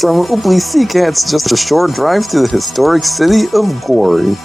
From Uplistsikhe, it's just a short drive to the historic city of Gori.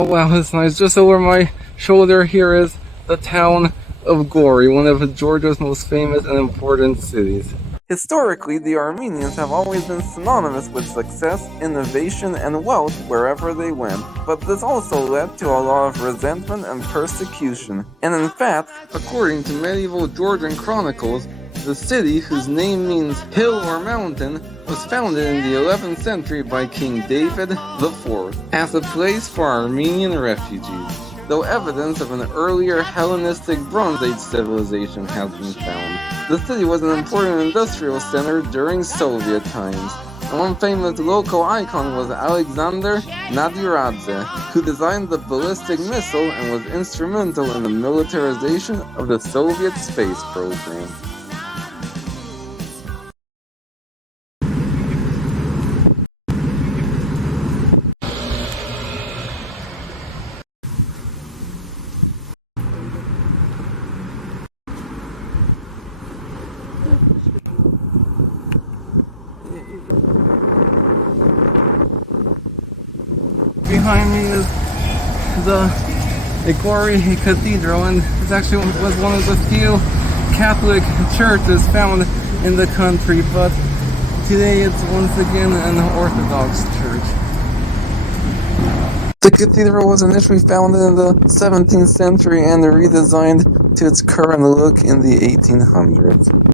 Oh wow, that's nice. Just over my shoulder here is the town of Gori, one of Georgia's most famous and important cities. Historically, the Armenians have always been synonymous with success, innovation, and wealth wherever they went, but this also led to a lot of resentment and persecution. And in fact, according to medieval Georgian chronicles, the city, whose name means hill or mountain, was founded in the 11th century by King David IV as a place for Armenian refugees, though evidence of an earlier Hellenistic Bronze Age civilization has been found. The city was an important industrial center during Soviet times, and one famous local icon was Alexander Nadiradze, who designed the ballistic missile and was instrumental in the militarization of the Soviet space program. Behind me is the Jvari Cathedral, and it actually was one of the few Catholic churches found in the country, but today it's once again an Orthodox church. The cathedral was initially founded in the 17th century and redesigned to its current look in the 1800s.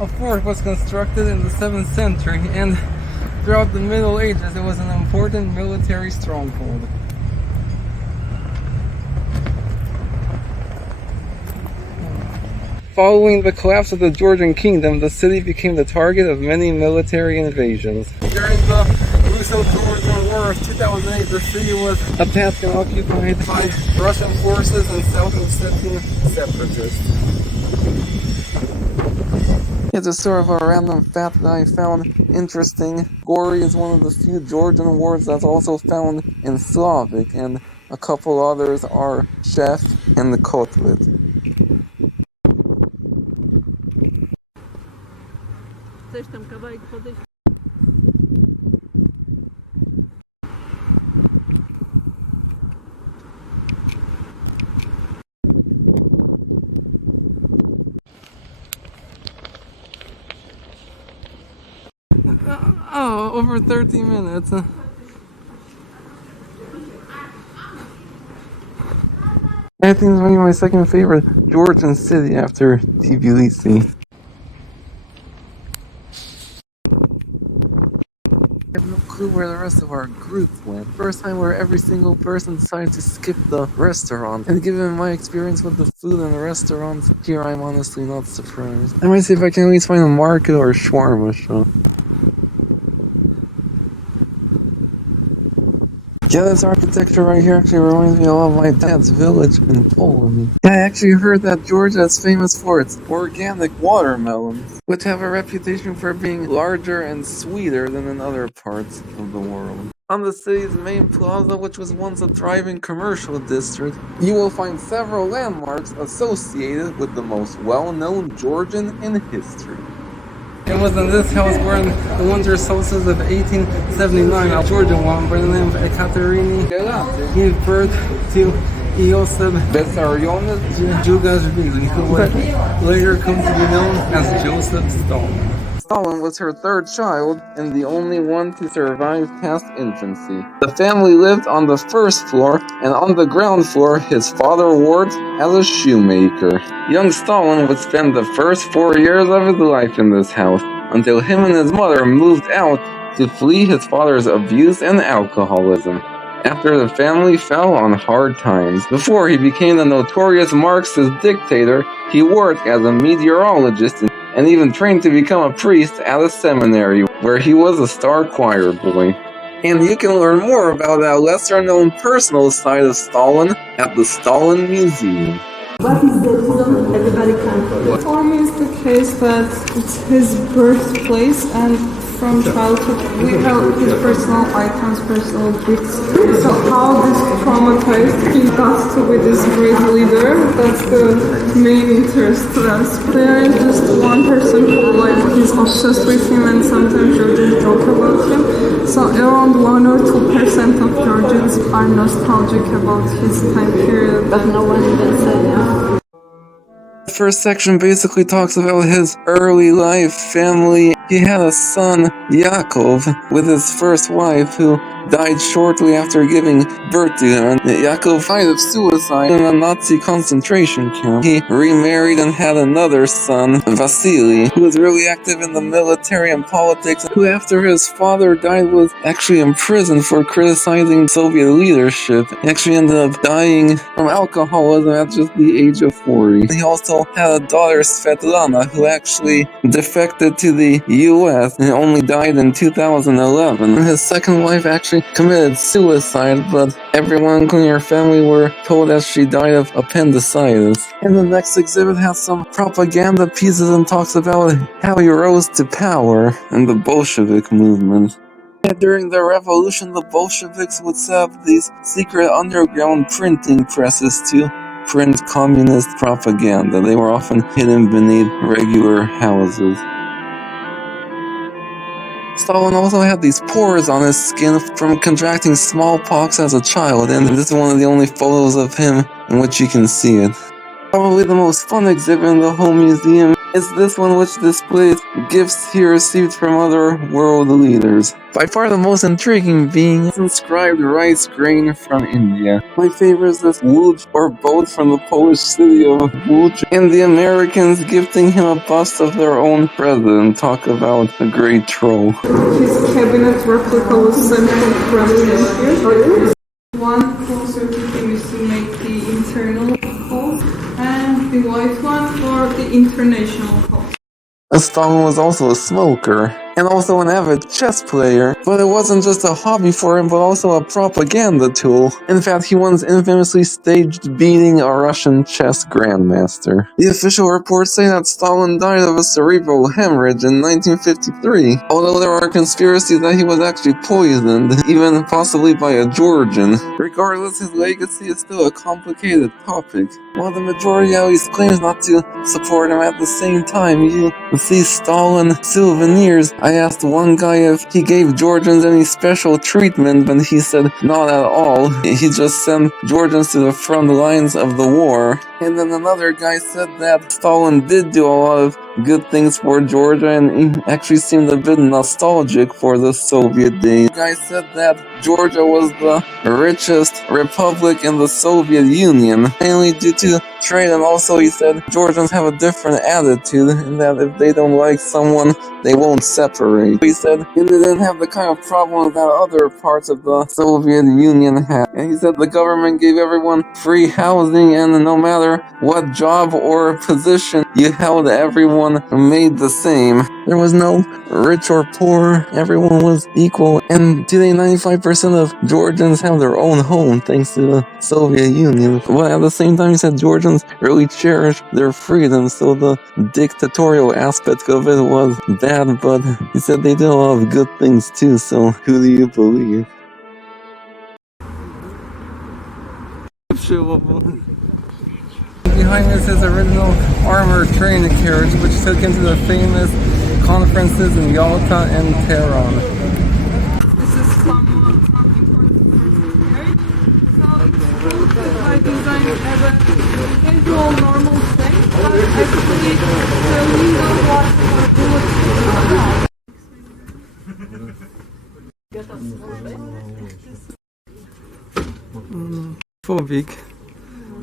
A fort was constructed in the 7th century, and throughout the Middle Ages it was an important military stronghold. Following the collapse of the Georgian kingdom, the city became the target of many military invasions. During the Russo-Georgian War of 2008, the city was attacked and occupied by Russian forces and South Ossetian separatists. It's a sort of a random fact that I found interesting. Gori is one of the few Georgian words that's also found in Slavic, and a couple others are chef and the kotlet. Oh, over 30 minutes. I think it's maybe my second favorite Georgian city after Tbilisi. I have no clue where the rest of our group went. First time where every single person decided to skip the restaurant. And given my experience with the food in the restaurants here, I'm honestly not surprised. I might see if I can at least find a market or a shawarma shop. Yeah, this architecture right here actually reminds me a lot of my dad's village in Poland. Yeah, I actually heard that Georgia is famous for its organic watermelons, which have a reputation for being larger and sweeter than in other parts of the world. On the city's main plaza, which was once a thriving commercial district, you will find several landmarks associated with the most well-known Georgian in history. It was in this house where in the winter solstice of 1879, a Georgian woman by the name of Ekaterini gave birth to Joseph Stalin, who would later come to be known as Joseph Stalin. Stalin was her third child and the only one to survive past infancy. The family lived on the first floor, and on the ground floor his father worked as a shoemaker. Young Stalin would spend the first 4 years of his life in this house, until him and his mother moved out to flee his father's abuse and alcoholism. After the family fell on hard times. Before he became the notorious Marxist dictator, he worked as a meteorologist and even trained to become a priest at a seminary, where he was a star choir boy. And you can learn more about that lesser-known personal side of Stalin at the Stalin Museum. What is the reason everybody can't? For me, it's the case that it's his birthplace, and from childhood we have his personal icons, personal gifts. So how this traumatized he got to be this great leader, that's the main interest to us. There is just one person who is obsessed with him, and sometimes Georgians joke about him. So around 1 or 2% of Georgians are nostalgic about his time period. But no one even said yeah. The first section basically talks about his early life, family. He had a son, Yakov, with his first wife, who died shortly after giving birth to him. And Yakov died of suicide in a Nazi concentration camp. He remarried and had another son, Vasily, who was really active in the military and politics, who after his father died was actually imprisoned for criticizing Soviet leadership. He actually ended up dying from alcoholism at just the age of 40. He also had a daughter, Svetlana, who actually defected to the US and only died in 2011. His second wife actually committed suicide, but everyone including her family were told that she died of appendicitis. And the next exhibit has some propaganda pieces and talks about how he rose to power in the Bolshevik movement. And during the revolution, the Bolsheviks would set up these secret underground printing presses to print communist propaganda. They were often hidden beneath regular houses. Stalin also had these pores on his skin from contracting smallpox as a child, and this is one of the only photos of him in which you can see it. Probably the most fun exhibit in the whole museum is this one, which displays gifts he received from other world leaders. By far the most intriguing being is inscribed rice grain from India. My favorite is this Łódź, or boat, from the Polish city of Łódź, and the Americans gifting him a bust of their own president. Talk about a great troll. His cabinet replica was sent from here. One closer to him is to make the internal calls, and the white one for the international calls. Stalin was also a smoker, and also an avid chess player, but it wasn't just a hobby for him, but also a propaganda tool. In fact, he once infamously staged beating a Russian chess grandmaster. The official reports say that Stalin died of a cerebral hemorrhage in 1953, although there are conspiracies that he was actually poisoned, even possibly by a Georgian. Regardless, his legacy is still a complicated topic. While the majority at least claims not to support him, at the same time, you see Stalin souvenirs. I asked one guy if he gave Georgians any special treatment, but he said not at all. He just sent Georgians to the front lines of the war. And then another guy said that Stalin did do a lot of good things for Georgia, and he actually seemed a bit nostalgic for the Soviet days. The guy said that Georgia was the richest republic in the Soviet Union, mainly due to trade, and also he said Georgians have a different attitude, in that if they don't like someone, they won't separate. He said they didn't have the kind of problem that other parts of the Soviet Union had. And he said the government gave everyone free housing, and no matter what job or position you held, everyone made the same. There was no rich or poor, everyone was equal, and today 95% of Georgians have their own home thanks to the Soviet Union. But at the same time, he said Georgians really cherish their freedom, so the dictatorial aspect of it was bad, but he said they did a lot of good things too, so who do you believe? chewable. Behind us is original armored train carriage which took him to the famous conferences in Yalta and Tehran. This is some important carriage. So it's built by design as a casual normal train, but actually the window was bulletproof. Phobic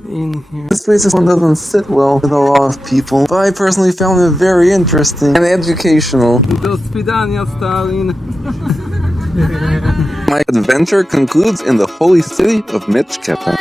in here. This place doesn't sit well with a lot of people, but I personally found it very interesting and educational. Do swidania, Stalin. My adventure concludes in the holy city of Mtskheta.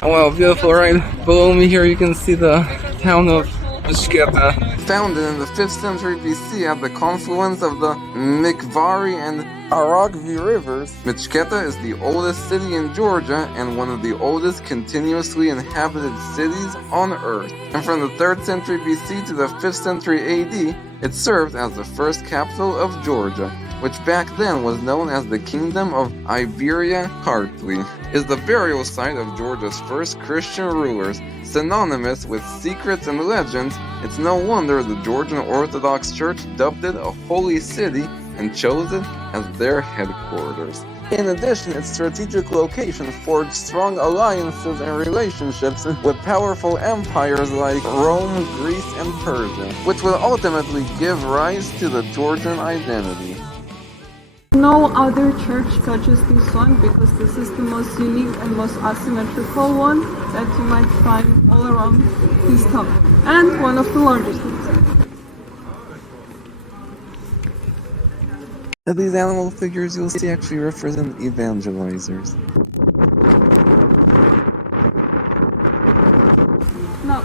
Oh wow, beautiful, right? Below me here you can see the town of Mtskheta. Founded in the 5th century BC at the confluence of the Jvari and Aragvi rivers, Mtskheta is the oldest city in Georgia and one of the oldest continuously inhabited cities on Earth. And from the 3rd century BC to the 5th century AD, it served as the first capital of Georgia, which back then was known as the Kingdom of Iberia Kartli, is the burial site of Georgia's first Christian rulers. Synonymous with secrets and legends, it's no wonder the Georgian Orthodox Church dubbed it a holy city and chose it as their headquarters. In addition, its strategic location forged strong alliances and relationships with powerful empires like Rome, Greece, and Persia, which would ultimately give rise to the Georgian identity. No other church touches this one because this is the most unique and most asymmetrical one that you might find all around this town, and one of the largest ones. These animal figures you'll see actually represent evangelizers. Now,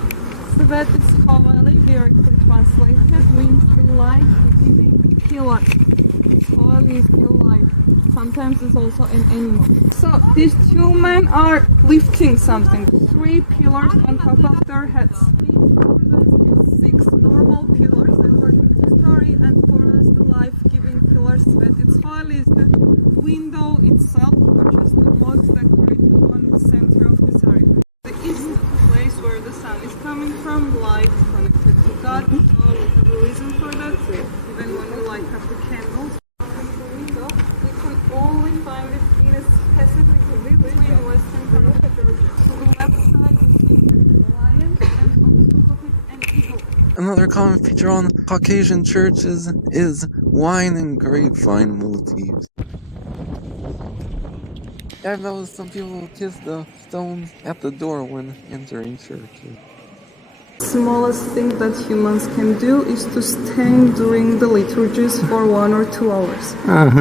Svetitskhoveli, directly translated, means life giving pillar. Is still life. Sometimes it's also an animal. So these two men are lifting something. 3 pillars on top of their heads. These represent 6 normal pillars according to the story, and for us the life-giving pillar Svetitskhoveli is the window itself, which is the most decorated on the center of the story. The east is the place where the sun is coming from, light connected to God. So we have a reason for that. Even when we light up the candles, only find it in a specific village in western part of Georgia. So the left side is a lion, and on top of it an eagle. Another common feature on Caucasian churches is wine and grapevine motifs. I've noticed some people kiss the stones at the door when entering churches. The smallest thing that humans can do is to stand during the liturgies for 1 or 2 hours.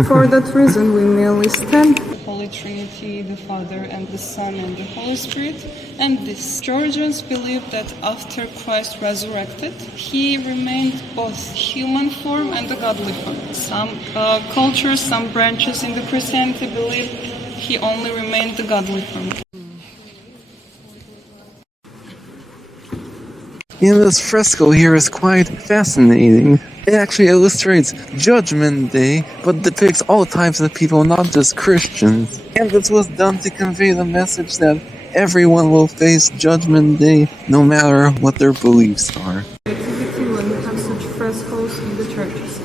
For that reason, we merely stand. The Holy Trinity, the Father and the Son and the Holy Spirit. And these Georgians believe that after Christ resurrected, he remained both human form and a godly form. Some cultures, some branches in the Christianity believe he only remained the godly form. And this fresco here is quite fascinating. It actually illustrates Judgment Day, but depicts all types of people, not just Christians. And this was done to convey the message that everyone will face Judgment Day, no matter what their beliefs are. Activity when we have such frescoes in the churches.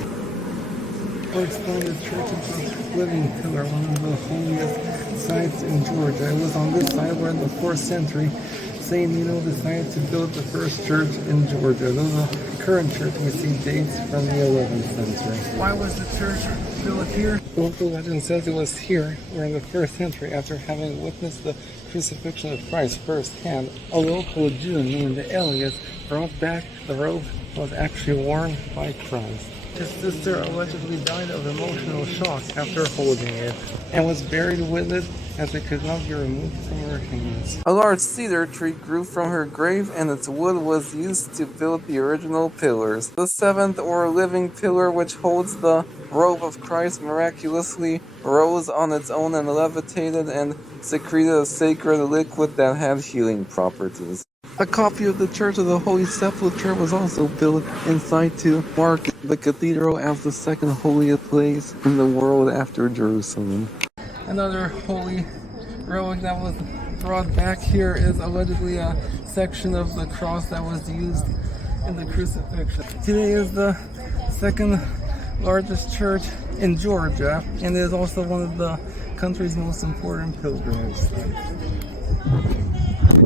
Corresponded church is a living pillar, one of the holiest sites in Georgia. It was on this side where in the 4th century St. Nino decided to build the first church in Georgia. Though the current church we see dates from the 11th century. Why was the church built here? Local legend says it was here during the 1st century after having witnessed the crucifixion of Christ firsthand. A local Jew named Elias brought back the robe was actually worn by Christ. His sister allegedly died of emotional shock after holding it, and was buried with it as it could not be removed from her hands. A large cedar tree grew from her grave, and its wood was used to build the original pillars. The seventh, or living pillar, which holds the robe of Christ, miraculously rose on its own and levitated and secreted a sacred liquid that had healing properties. A copy of the Church of the Holy Sepulchre was also built inside to mark the cathedral as the second holiest place in the world after Jerusalem. Another holy relic that was brought back here is allegedly a section of the cross that was used in the crucifixion. Today is the second largest church in Georgia, and it is also one of the country's most important pilgrimage sites.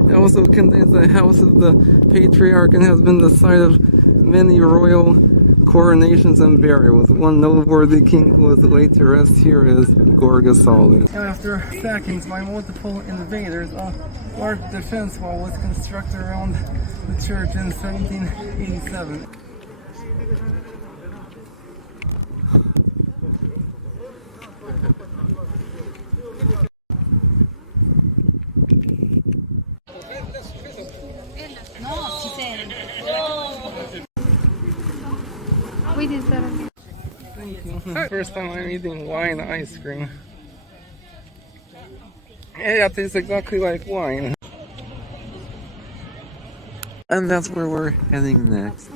It also contains the house of the patriarch and has been the site of many royal coronations and burials. One noteworthy king who was laid to rest here is Gori. After sackings by multiple invaders, a large defense wall was constructed around the church in 1787. Thank you. First time I'm eating wine ice cream. Yeah, it tastes exactly like wine. And that's where we're heading next.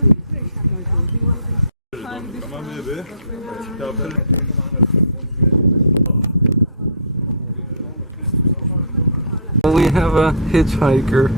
We have a hitchhiker.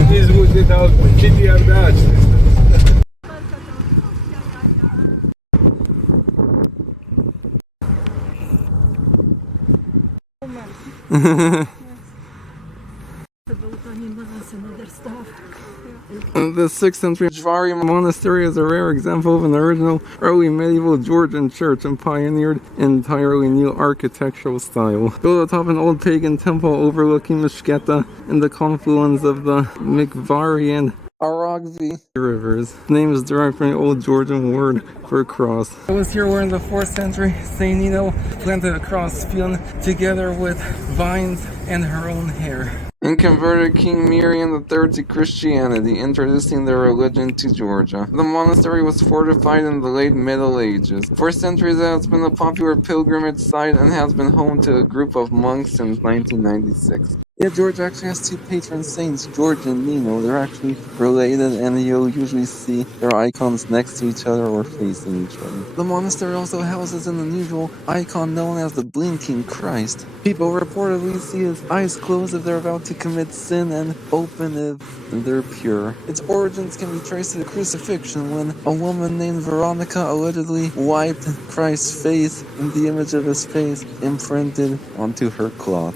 The 6th century Jvari Monastery is a rare example of an original early medieval Georgian church and pioneered an entirely new architectural style. Built atop an old pagan temple overlooking Mtskheta in the confluence of the Mkvari and Aragvi rivers. The name is derived from the old Georgian word for cross. It was here where in the 4th century Saint Nino planted a cross spun together with vines and her own hair, and converted King Miriam III to Christianity, introducing their religion to Georgia. The monastery was fortified in the late Middle Ages. For centuries it has been a popular pilgrimage site and has been home to a group of monks since 1996. Yeah, Georgia actually has two patron saints, George and Nino. They're actually related, and you'll usually see their icons next to each other or facing each other. The monastery also houses an unusual icon known as the Blinking Christ. People reportedly see his eyes closed if they're about to commit sin and open if they're pure. Its origins can be traced to the crucifixion, when a woman named Veronica allegedly wiped Christ's face and the image of his face imprinted onto her cloth.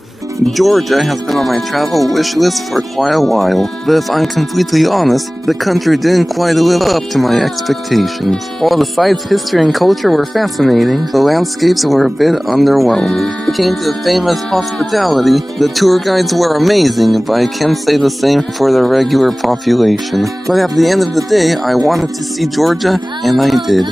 Georgia has been on my travel wish list for quite a while, but if I'm completely honest, the country didn't quite live up to my expectations. While the sites, history, and culture were fascinating, the landscapes were a bit underwhelming. When it came to the famous hospitality, the tour guides were amazing, but I can't say the same for the regular population. But at the end of the day, I wanted to see Georgia, and I did.